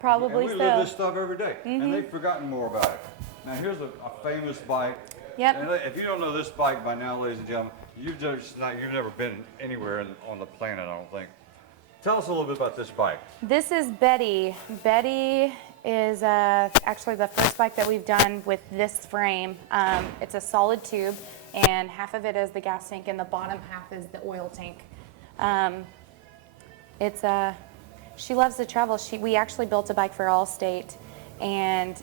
Probably and we so. live this stuff every day, and they've forgotten more about it. Now here's a famous bike. Yep. And if you don't know this bike by now, ladies and gentlemen, you've never been anywhere on the planet, I don't think. Tell us a little bit about this bike. This is Betty. Betty is actually the first bike that we've done with this frame. It's a solid tube, and half of it is the gas tank, and the bottom half is the oil tank. She loves to travel. We actually built a bike for Allstate, and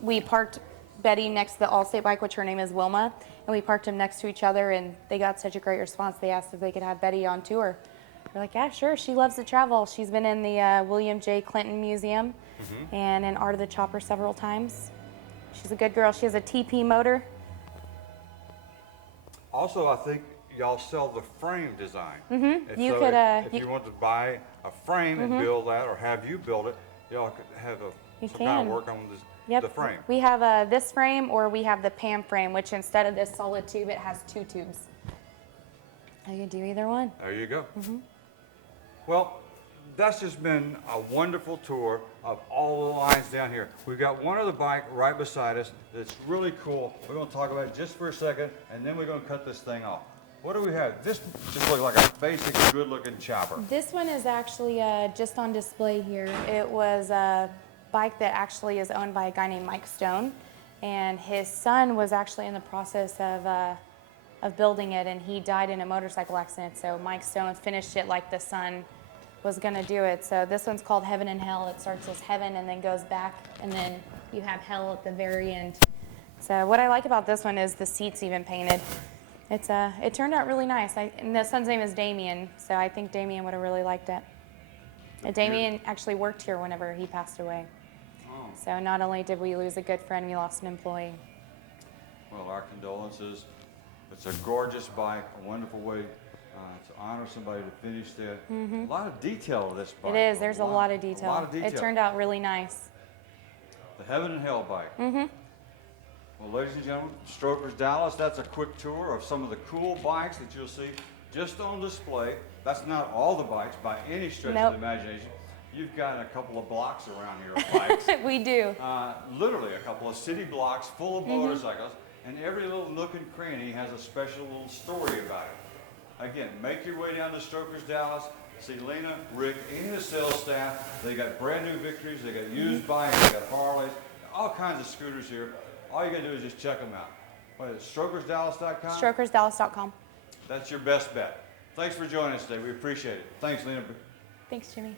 we parked Betty next to the Allstate bike, which her name is Wilma, and we parked them next to each other, and they got such a great response. They asked if they could have Betty on tour. We're like, yeah, sure. She loves to travel. She's been in the William J. Clinton Museum and in Art of the Chopper several times. She's a good girl. She has a TP motor. Also, I think y'all sell the frame design. Mm-hmm. If you want to buy a frame and build that, or have you build it, y'all could have some kind of work on the frame. We have this frame, or we have the PAM frame, which instead of this solid tube, it has 2 tubes. You can do either one. There you go. Well, that's just been a wonderful tour of all the lines down here. We've got one other bike right beside us that's really cool. We're going to talk about it just for a second, and then we're going to cut this thing off. What do we have? This just looks like a basic, good-looking chopper. This one is actually just on display here. It was a bike that actually is owned by a guy named Mike Stone, and his son was actually in the process of building it, and he died in a motorcycle accident. So Mike Stone finished it like the son was going to do it. So this one's called Heaven and Hell. It starts as heaven and then goes back, and then you have hell at the very end. So what I like about this one is the seat's even painted. It turned out really nice. And the son's name is Damien, so I think Damien would have really liked it. Damien actually worked here whenever he passed away. Oh. So not only did we lose a good friend, we lost an employee. Well, our condolences. It's a gorgeous bike, a wonderful way to honor somebody to finish that. A lot of detail to this bike. It is. There's a lot of detail. A lot of detail. It turned out really nice. The Heaven and Hell bike. Well, ladies and gentlemen, Strokers Dallas, that's a quick tour of some of the cool bikes that you'll see just on display. That's not all the bikes by any stretch of the imagination. You've got a couple of blocks around here of bikes. We do. Literally a couple of city blocks full of motorcycles, and every little nook and cranny has a special little story about it. Again, make your way down to Strokers Dallas, see Lena, Rick, any of the sales staff. They got brand new Victories, they got used bikes, they got Parlors, all kinds of scooters here. All you gotta do is just check them out. What is it, strokersdallas.com? Strokersdallas.com. That's your best bet. Thanks for joining us today. We appreciate it. Thanks, Lena. Thanks, Jimmy.